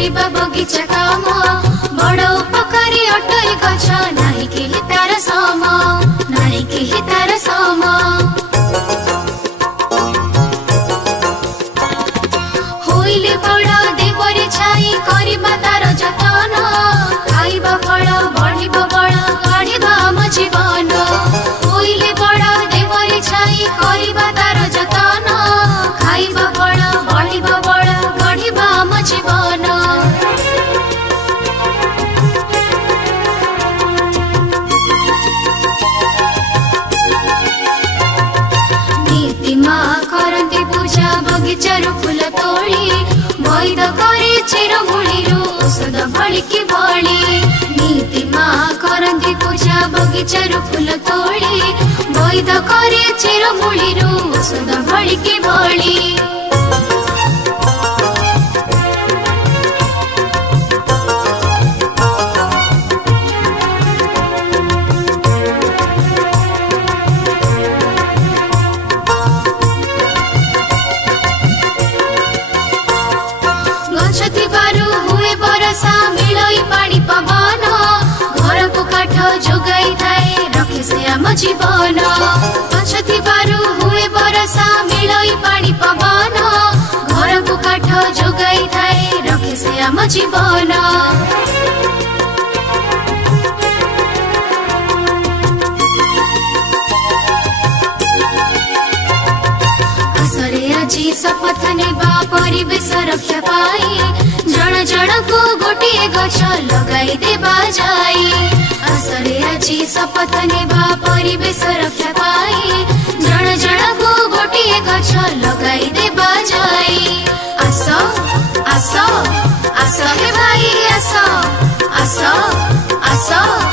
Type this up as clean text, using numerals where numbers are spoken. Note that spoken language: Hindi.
करिबा बगीचा काम बड़ उपकारी अटल गछ नाही केहि तार सम नाही केहि तार सम होइले बड़ देवरी छाई करिबा तार जतन खाइबा फल बढ़िबा बड़ गढ़िबा म जीवन होइले बड़ देवरी छाई करिबा तार जतन खाइबा फल बढ़िबा बड़ गढ़िबा म जीवन नीतिमा करती पूजा बगीचारू फूल तोड़ी बैद करे चिरमुड़ीरू औषध भड़की भली नीतिमा करती पूजा बगीचारू फूल तोड़ी बैद करे चिरमुड़ीरू औषध भड़की भली हुए बरसा मिलई पानी पवन घर को काठ जोगाई थाए रखे से आम जीवन गछ थिबारु हुए बरसा मिलई पानी पवन घर को काठ जोगाई थाए रखे से आम जीवन जी शपथ नेबा परिवेश रक्षा पाई जन जन को गोटे गछ लगाई देबा जाई आसरे आज शपथ नेबा परिवेश रक्षा पाई जन जन को गोटे गछ लगाई देबा जाई आस आस आस हे भाई आस आस आस